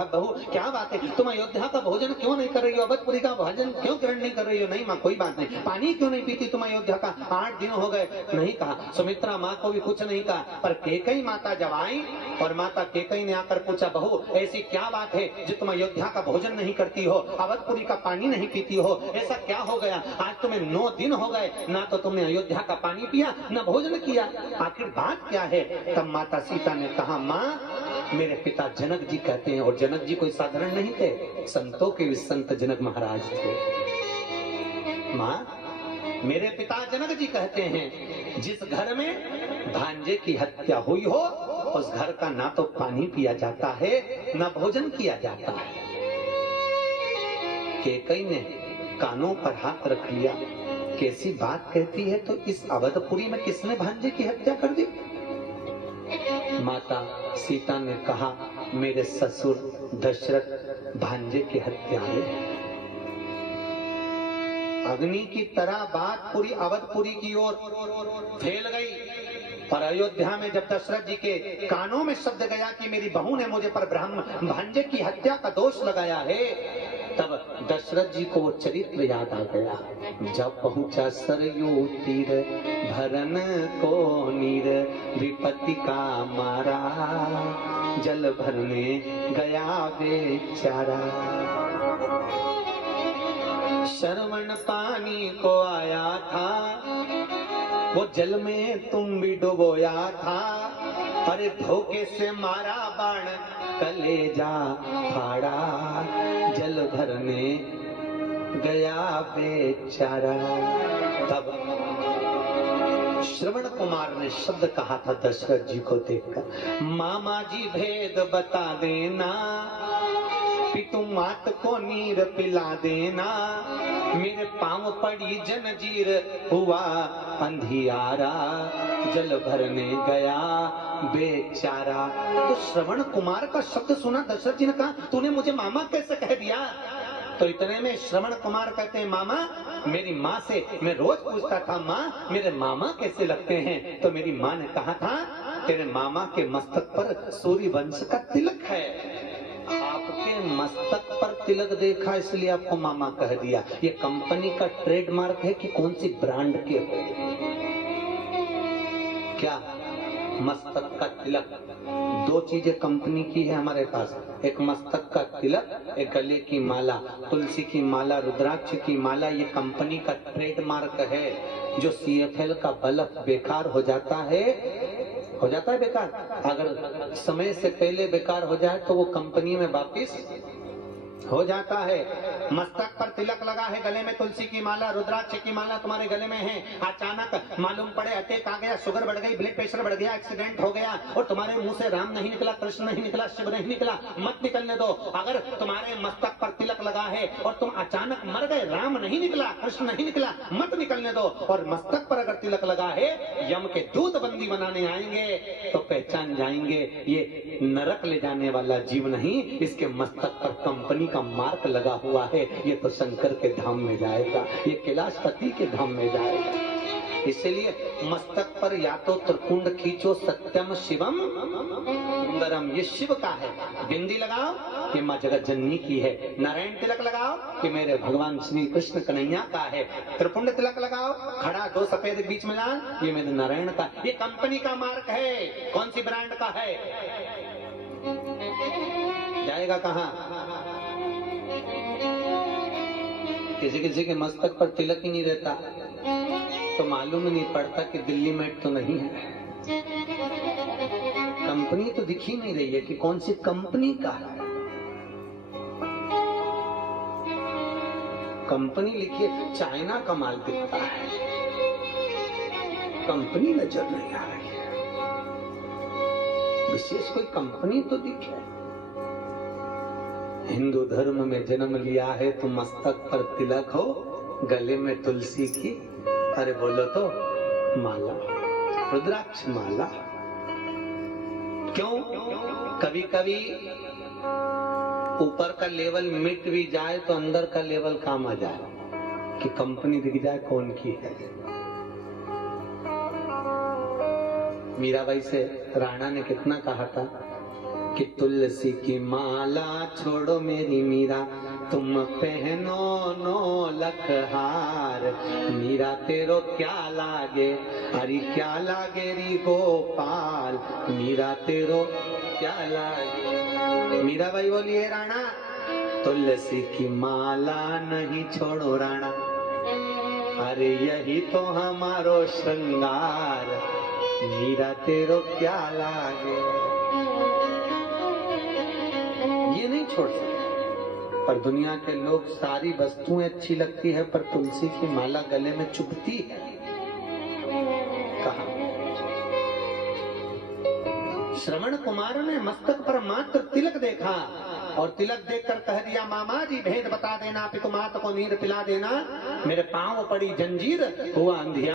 कहा बहू क्या बात है, तुम अयोध्या का भोजन क्यों नहीं कर रही हो, अवधपुरी का भोजन क्यों ग्रहण नहीं कर रही हो? नहीं माँ कोई बात नहीं। पानी क्यों नहीं पीती तुम अयोध्या का, 8 दिन हो गए। नहीं कहा। सुमित्रा माँ को भी कुछ नहीं कहा, पर कैकेयी माता जब आई और माता कैकेयी ने आकर पूछा बहू ऐसी क्या बात है जो तुम अयोध्या का भोजन नहीं करती हो, अवधपुरी का पानी नहीं पीती हो, ऐसा क्या हो गया? आज तुम्हें 9 दिन हो गए, ना तो तुमने अयोध्या का पानी पिया ना भोजन किया, आखिर बात क्या है? तब माता सीता ने कहा माँ मेरे पिता जनक जी कहते हैं, और जनक जी कोई साधारण नहीं थे, संतों के भी संत जनक महाराज थे। माँ मेरे पिता जनक जी कहते हैं जिस घर में भांजे की हत्या हुई हो उस घर का ना तो पानी पिया जाता है ना भोजन किया जाता है। कैकेयी ने कानों पर हाथ रख लिया, कैसी बात कहती है, तो इस अवधपुरी में किसने भांजे की हत्या कर दी? माता सीता ने कहा मेरे ससुर दशरथ भांजे के हत्यारे। अग्नि की तरह बात पूरी अवधपुरी की ओर फैल गई, और अयोध्या में जब दशरथ जी के कानों में शब्द गया कि मेरी बहू ने मुझे पर ब्राह्मण भांजे की हत्या का दोष लगाया है, तब दशरथ जी को वो चरित्र याद आ गया। जब पहुंचा सरयू तीर भरन को नीर, विपत्ति का मारा जल भरने गया बेचारा। श्रवण पानी को आया था, वो जल में तुम भी डुबोया था, अरे धोखे से मारा बाण कलेजा फाड़ा, जल भरने गया बेचारा। तब श्रवण कुमार ने शब्द कहा था दशरथ जी को देखकर, मामा जी भेद बता देना, पितु मात को नीर पिला देना, मेरे पांव पड़ी जंजीर हुआ अंधियारा, जल भरने गया बेचारा। तो श्रवण कुमार का शब्द सुना दशरथ जी ने कहा तूने मुझे मामा कैसे कह दिया? तो इतने में श्रवण कुमार कहते हैं मामा मेरी माँ से मैं रोज पूछता था माँ मेरे मामा कैसे लगते हैं, तो मेरी माँ ने कहा था तेरे मामा के मस्तक पर सूर्य वंश का तिलक है, आपके मस्तक पर तिलक देखा इसलिए आपको मामा कह दिया। ये कंपनी का ट्रेडमार्क है कि कौन सी ब्रांड के हो? क्या मस्तक का तिलक? 2 चीजें कंपनी की है हमारे पास, एक मस्तक का तिलक, एक गले की माला, तुलसी की माला, रुद्राक्ष की माला, ये कंपनी का ट्रेडमार्क है। जो CFL का बल्ब बेकार हो जाता है बेकार, अगर समय से पहले बेकार हो जाए तो वो कंपनी में वापिस हो जाता है। मस्तक पर तिलक लगा है, गले में तुलसी की माला, रुद्राक्ष की माला तुम्हारे गले में है, अचानक मालूम पड़े अटैक आ गया, शुगर बढ़ गई, ब्लड प्रेशर बढ़ गया, एक्सीडेंट हो गया और तुम्हारे मुंह से राम नहीं निकला, कृष्ण नहीं निकला, शिव नहीं निकला, मत निकलने दो। अगर तुम्हारे मस्तक पर तिलक लगा है और तुम अचानक मर गए, राम नहीं निकला, कृष्ण नहीं निकला, मत निकलने दो। और मस्तक पर अगर तिलक लगा है, यम के दूत बंदी बनाने आएंगे तो पहचान जाएंगे ये नरक ले जाने वाला जीव नहीं, इसके मस्तक पर कंपनी का मार्क लगा हुआ है, ये तो शंकर के धाम में जाएगा, ये कैलाशपति के धाम में जाएगा। इसलिए मस्तक पर या तो त्रिपुंड खींचो, सत्यम शिवम सुंदरम, ये शिव का है। बिंदी लगाओ कि माँ जगत जननी की है, नारायण तिलक लगाओ कि मेरे भगवान श्री कृष्ण कन्हैया का है, त्रिपुंड तिलक लगाओ, खड़ा 2 सफेद बीच में लाल, ये मेरे नारायण का। ये कंपनी का मार्क है, कौन सी ब्रांड का है? जाएगा कहाँ? किसी किसी के मस्तक पर तिलक ही नहीं रहता तो मालूम ही नहीं पड़ता कि दिल्ली मेट तो नहीं है। कंपनी तो दिख ही नहीं रही है कि कौन सी कंपनी का है। कंपनी लिखिए, चाइना का माल दिखता है, कंपनी नजर नहीं आ रही है। विशेष कोई कंपनी तो दिखे। हिंदू धर्म में जन्म लिया है तो मस्तक पर तिलक हो, गले में तुलसी की, अरे बोलो तो माला, रुद्राक्ष माला। क्यों? कभी कभी ऊपर का लेवल मिट भी जाए तो अंदर का लेवल काम आ जाए कि कंपनी दिख जाए कौन की है। मीराबाई से राणा ने कितना कहा था, कि तुलसी की माला छोड़ो मेरी मीरा, तुम पहनो नो लख हार। मीरा तेरो क्या लागे, अरे क्या लागे री गोपाल, मीरा तेरो क्या लागे। मीराबाई बोली, हे राणा, तुलसी की माला नहीं छोड़ो राणा, अरे यही तो हमारो श्रृंगार, मीरा तेरो क्या लागे। ये नहीं छोड़ सकते। पर दुनिया के लोग, सारी वस्तुएं अच्छी लगती है पर तुलसी की माला गले में चुभती है। कहा श्रवण कुमार ने मस्तक पर मात्र तिलक देखा और तिलक देखकर कह दिया, मामा जी भेद बता देना, पितुमात को नीर पिला देना, मेरे पांव पड़ी जंजीर, हुआ अंधिया।